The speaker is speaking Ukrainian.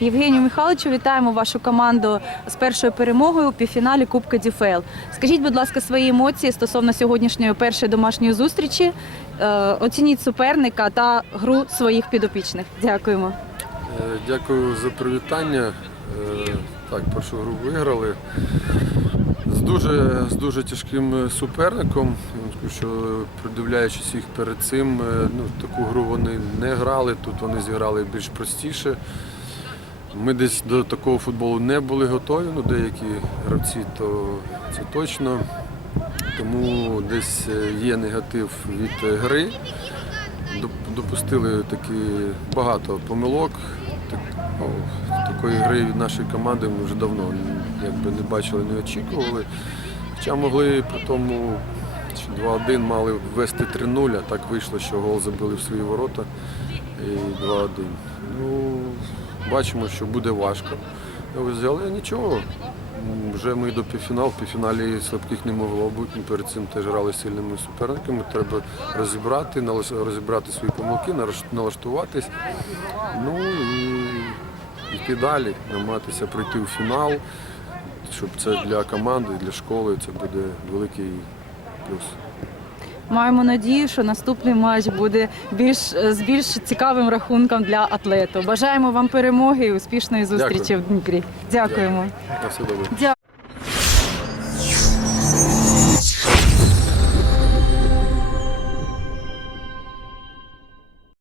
Євгенію Михайловичу, вітаємо вашу команду з першою перемогою у півфіналі Кубка ДЮФЛ. Скажіть, будь ласка, свої емоції стосовно сьогоднішньої першої домашньої зустрічі. Е, Оцініть суперника та гру своїх підопічних. Дякуємо. Е, Дякую за привітання. Е, Так, першу гру виграли. З дуже, з дуже тяжким суперником. Що придивляючись їх перед цим, ну, таку гру вони не грали, тут вони зіграли більш простіше. Ми десь до такого футболу не були готові, ну деякі гравці, то це точно. Тому десь е, є негатив від гри. Допустили такі багато помилок. Так, ну, такої гри від нашої команди ми вже давно якби, не бачили, не очікували. Хоча могли при тому що 2-1 мали ввести 3-0, а так вийшло, що гол забили в свої ворота і 2-1. Ну, бачимо, що буде важко. Але нічого. Вже ми до півфіналу, в півфіналі слабких не могло бути. Перед цим теж грали сильними суперниками. Треба розібрати, розібрати свої помилки, налаштуватись. Ну і йти далі, намагатися пройти у фінал, щоб це для команди, для школи це буде великий плюс. Маємо надію, що наступний матч буде більш з більш цікавим рахунком для атлету. Бажаємо вам перемоги і успішної зустрічі Дякую. в Дніпрі. Дякуємо. На все добре. Дя-